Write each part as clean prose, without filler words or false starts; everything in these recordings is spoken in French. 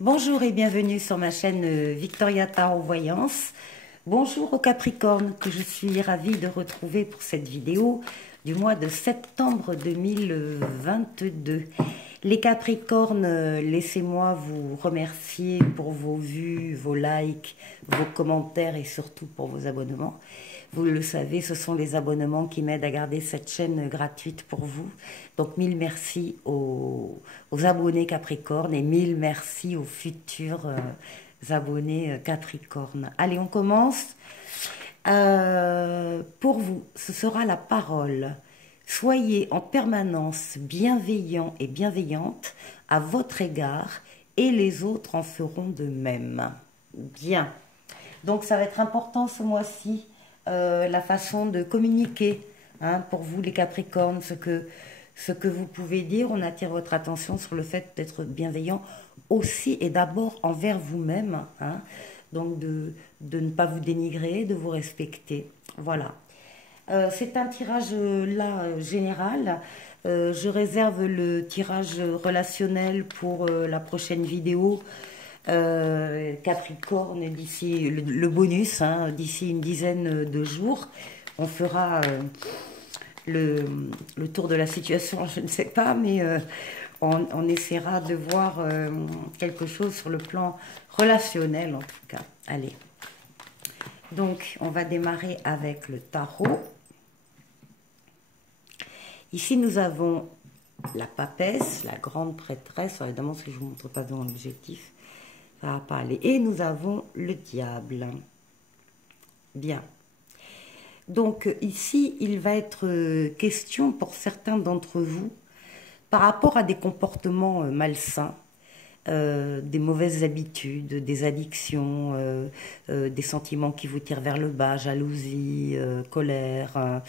Bonjour et bienvenue sur ma chaîne Victoria Tarot Voyance. Bonjour aux Capricornes que je suis ravie de retrouver pour cette vidéo du mois de septembre 2022. Les Capricornes, laissez-moi vous remercier pour vos vues, vos likes, vos commentaires et surtout pour vos abonnements. Vous le savez, ce sont les abonnements qui m'aident à garder cette chaîne gratuite pour vous. Donc, mille merci aux abonnés Capricorne et mille merci aux futurs abonnés Capricorne. Allez, on commence. Pour vous, ce sera la parole. Soyez en permanence bienveillant et bienveillante à votre égard et les autres en feront de même. Bien. Donc, ça va être important ce mois-ci. La façon de communiquer, hein, pour vous les Capricornes, ce que vous pouvez dire. On attire votre attention sur le fait d'être bienveillant aussi et d'abord envers vous-même, hein, donc de ne pas vous dénigrer, de vous respecter. Voilà. C'est un tirage là général. Je réserve le tirage relationnel pour la prochaine vidéo. Capricorne d'ici le bonus, hein, d'ici une dizaine de jours. On fera le tour de la situation, je ne sais pas, mais on essaiera de voir quelque chose sur le plan relationnel en tout cas. Allez, donc on va démarrer avec le tarot. Ici nous avons la papesse, la grande prêtresse. Évidemment, si je ne vous montre pas dans l'objectif, ça va pas aller. Et nous avons le diable. Bien. Donc ici, il va être question pour certains d'entre vous, par rapport à des comportements malsains, des mauvaises habitudes, des addictions, des sentiments qui vous tirent vers le bas, jalousie, colère,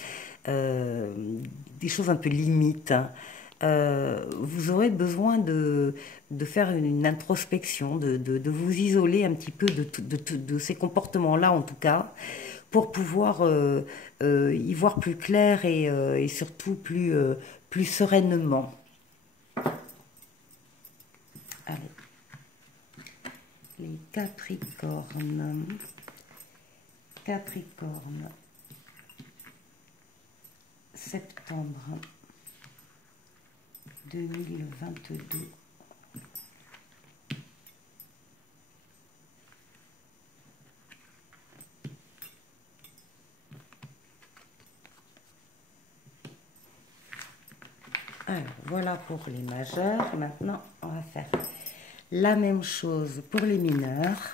des choses un peu limites, hein. Vous aurez besoin de faire une introspection, de vous isoler un petit peu de ces comportements-là, en tout cas, pour pouvoir y voir plus clair et surtout plus sereinement. Allez. Les Capricornes. Capricorne. Septembre 2022. Alors, voilà pour les majeurs. Maintenant, on va faire la même chose pour les mineurs.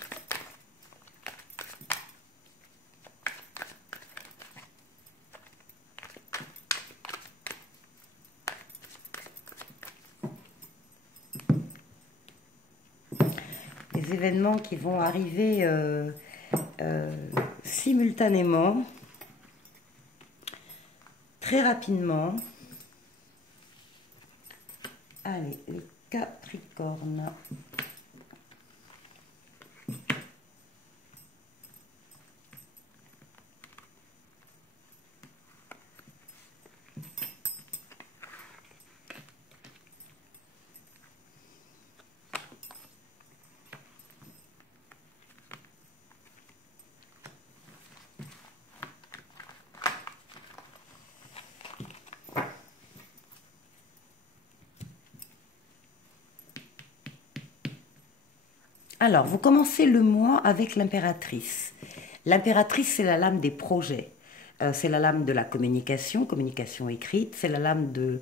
Des événements qui vont arriver simultanément, très rapidement. Allez, les Capricornes. Alors, vous commencez le mois avec l'impératrice. L'impératrice, c'est la lame des projets. C'est la lame de la communication, communication écrite. C'est la lame de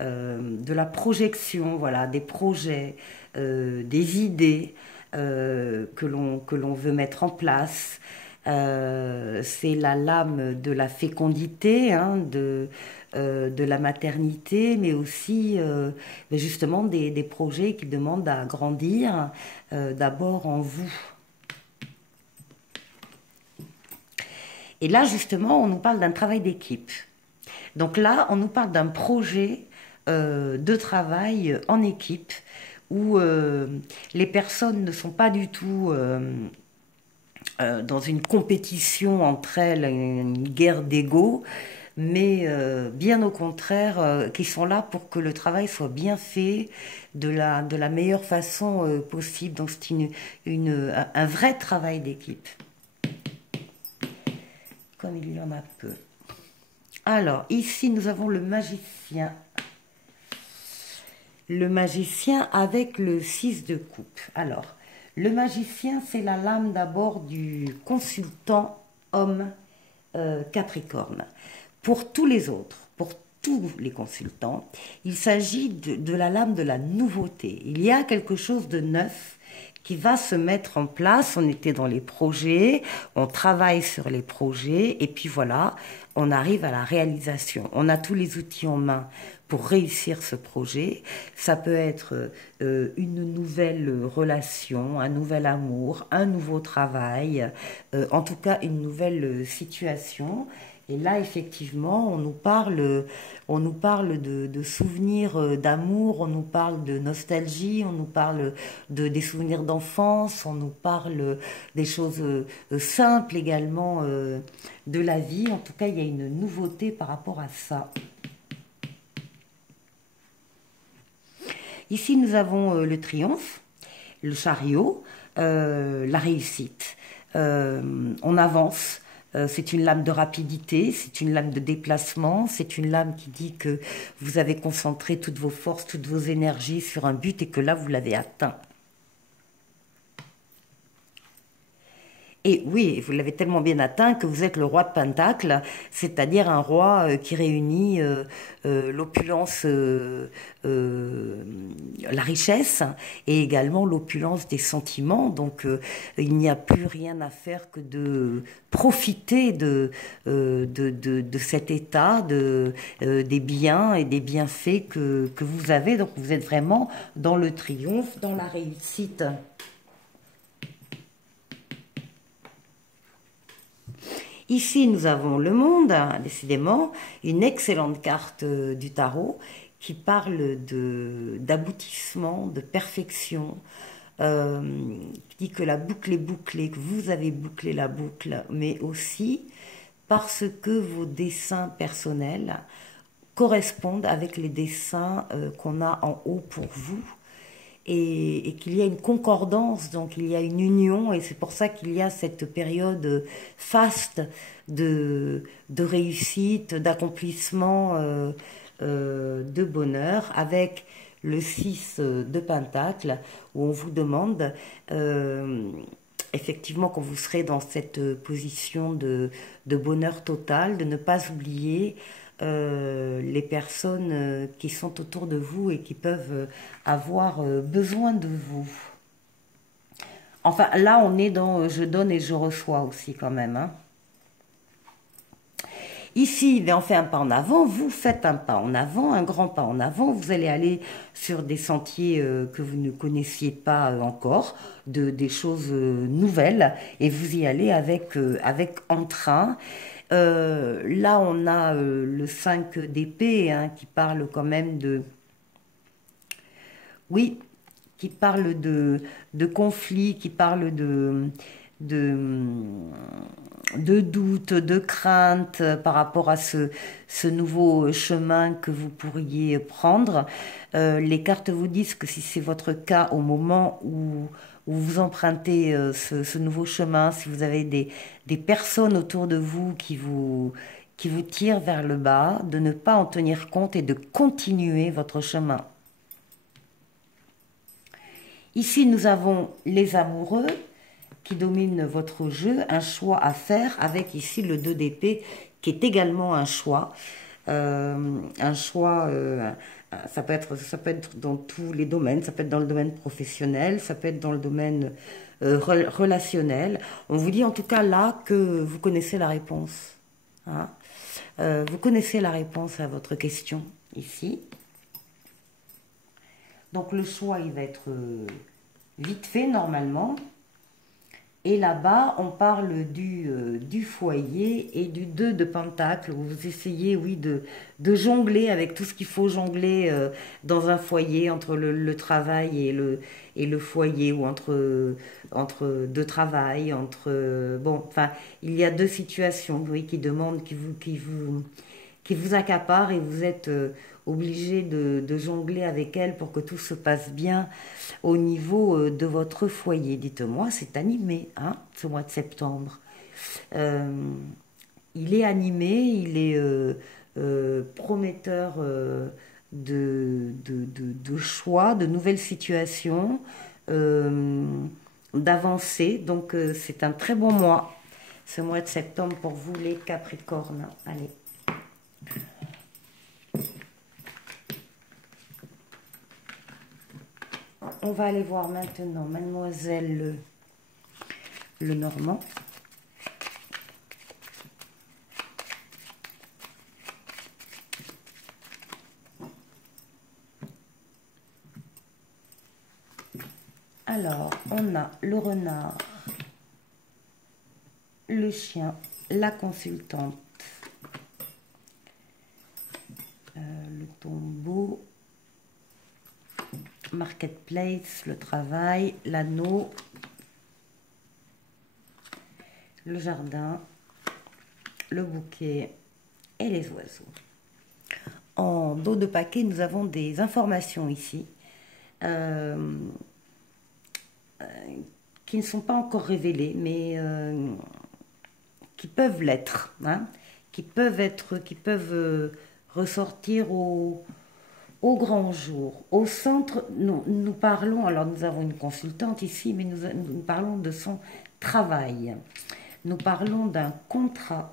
la projection, voilà, des projets, des idées que l'on veut mettre en place. C'est la lame de la fécondité, hein, de la maternité, mais aussi justement des projets qui demandent à grandir d'abord en vous. Et là, justement, on nous parle d'un travail d'équipe. Donc là, on nous parle d'un projet de travail en équipe où les personnes ne sont pas du tout dans une compétition entre elles, une guerre d'ego, mais bien au contraire, qui sont là pour que le travail soit bien fait de la meilleure façon possible. Donc c'est un vrai travail d'équipe, comme il y en a peu. Alors, ici, nous avons le magicien. Le magicien avec le 6 de coupe. Alors, le magicien, c'est la lame d'abord du consultant homme Capricorne. Pour tous les autres, pour tous les consultants, il s'agit de la lame de la nouveauté. Il y a quelque chose de neuf qui va se mettre en place. On était dans les projets, on travaille sur les projets et puis voilà, on arrive à la réalisation. On a tous les outils en main pour réussir ce projet. Ça peut être une nouvelle relation, un nouvel amour, un nouveau travail, en tout cas une nouvelle situation. Et là, effectivement, on nous parle de souvenirs d'amour, on nous parle de nostalgie, on nous parle des souvenirs d'enfance, on nous parle des choses simples également de la vie. En tout cas, il y a une nouveauté par rapport à ça. Ici, nous avons le triomphe, le chariot, la réussite. On avance. C'est une lame de rapidité, c'est une lame de déplacement, c'est une lame qui dit que vous avez concentré toutes vos forces, toutes vos énergies sur un but et que là, vous l'avez atteint. Et oui, vous l'avez tellement bien atteint que vous êtes le roi de Pentacle, c'est-à-dire un roi qui réunit l'opulence, la richesse et également l'opulence des sentiments. Donc il n'y a plus rien à faire que de profiter de cet état, des biens et des bienfaits que vous avez. Donc vous êtes vraiment dans le triomphe, dans la réussite. Ici, nous avons le monde, hein, décidément, une excellente carte du tarot qui parle d'aboutissement, de perfection, qui dit que la boucle est bouclée, que vous avez bouclé la boucle, mais aussi parce que vos dessins personnels correspondent avec les dessins qu'on a en haut pour vous. Et qu'il y a une concordance, donc il y a une union, et c'est pour ça qu'il y a cette période faste de réussite, d'accomplissement, de bonheur, avec le 6 de Pentacle, où on vous demande effectivement quand vous serez dans cette position de bonheur total, de ne pas oublier les personnes qui sont autour de vous et qui peuvent avoir besoin de vous. Enfin, là, on est dans je donne et je reçois aussi quand même. Hein. Ici, on fait un pas en avant, vous faites un pas en avant, un grand pas en avant, vous allez aller sur des sentiers que vous ne connaissiez pas encore, des choses nouvelles, et vous y allez avec entrain. Là, on a le 5 d'épée hein, qui parle quand même de... Oui, qui parle de conflit, qui parle de doute, de crainte par rapport à ce nouveau chemin que vous pourriez prendre. Les cartes vous disent que si c'est votre cas au moment où vous empruntez ce nouveau chemin, si vous avez des personnes autour de vous qui vous tirent vers le bas, de ne pas en tenir compte et de continuer votre chemin. Ici, nous avons les amoureux qui dominent votre jeu, un choix à faire avec ici le 2 d'épée qui est également un choix. Un choix, ça peut être dans tous les domaines, ça peut être dans le domaine professionnel, ça peut être dans le domaine relationnel. On vous dit en tout cas là que vous connaissez la réponse. Hein. Vous connaissez la réponse à votre question ici. Donc le choix, il va être vite fait normalement. Et là-bas, on parle du foyer et du 2 de Pentacle, où vous essayez, oui, de jongler avec tout ce qu'il faut jongler dans un foyer, entre le travail et le foyer, ou entre deux travails, bon, enfin, il y a deux situations, oui, qui demandent, qui vous accapare et vous êtes obligé de jongler avec elle pour que tout se passe bien au niveau de votre foyer. Dites-moi, c'est animé, hein, ce mois de septembre. Il est animé, il est prometteur de choix, de nouvelles situations, d'avancées. Donc c'est un très bon mois, ce mois de septembre pour vous les Capricornes. Allez. On va aller voir maintenant Mademoiselle le Normand. Alors, on a le renard, le chien, la consultante, le tombeau, marketplace, le travail, l'anneau, le jardin, le bouquet et les oiseaux. En dos de paquet, nous avons des informations ici qui ne sont pas encore révélées, mais qui peuvent l'être, hein, qui peuvent ressortir au grand jour. Au centre, nous parlons, alors nous avons une consultante ici, mais nous parlons de son travail. Nous parlons d'un contrat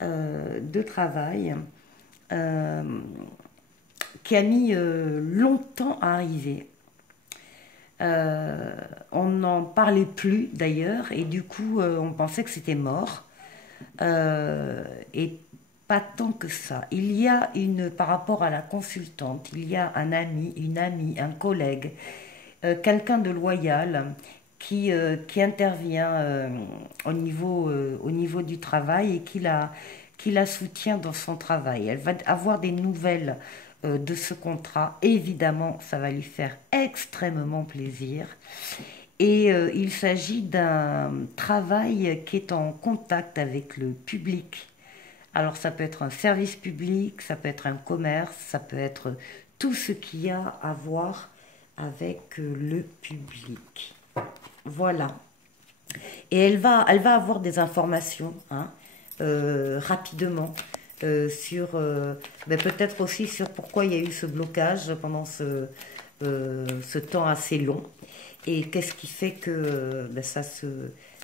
de travail qui a mis longtemps à arriver. On n'en parlait plus d'ailleurs, et du coup on pensait que c'était mort. Et pas tant que ça. Il y a par rapport à la consultante, il y a un ami, une amie, un collègue, quelqu'un de loyal qui intervient au niveau du travail et qui la soutient dans son travail. Elle va avoir des nouvelles de ce contrat. Évidemment, ça va lui faire extrêmement plaisir. Et il s'agit d'un travail qui est en contact avec le public. Alors ça peut être un service public, ça peut être un commerce, ça peut être tout ce qui a à voir avec le public. Voilà. Et elle va avoir des informations, hein, rapidement sur peut-être aussi sur pourquoi il y a eu ce blocage pendant ce temps assez long. Et qu'est-ce qui fait que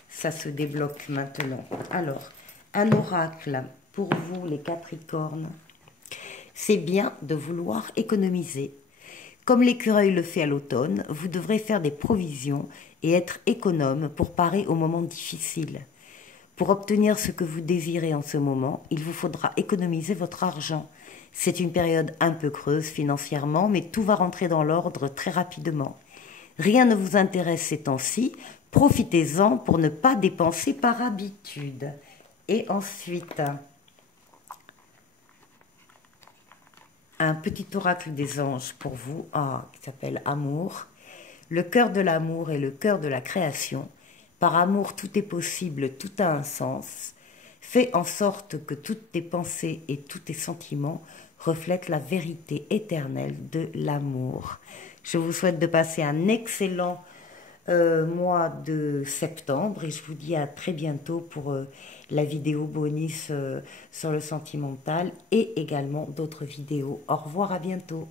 ça se débloque maintenant. Alors, un oracle pour vous, les Capricornes. C'est bien de vouloir économiser. Comme l'écureuil le fait à l'automne, vous devrez faire des provisions et être économe pour parer aux moments difficiles. Pour obtenir ce que vous désirez en ce moment, il vous faudra économiser votre argent. C'est une période un peu creuse financièrement, mais tout va rentrer dans l'ordre très rapidement. Rien ne vous intéresse ces temps-ci, profitez-en pour ne pas dépenser par habitude. Et ensuite, un petit oracle des anges pour vous, qui s'appelle Amour. Le cœur de l'amour est le cœur de la création. Par amour, tout est possible, tout a un sens. Fais en sorte que toutes tes pensées et tous tes sentiments reflètent la vérité éternelle de l'amour. Je vous souhaite de passer un excellent mois de septembre et je vous dis à très bientôt pour la vidéo bonus sur le sentimental et également d'autres vidéos. Au revoir, à bientôt.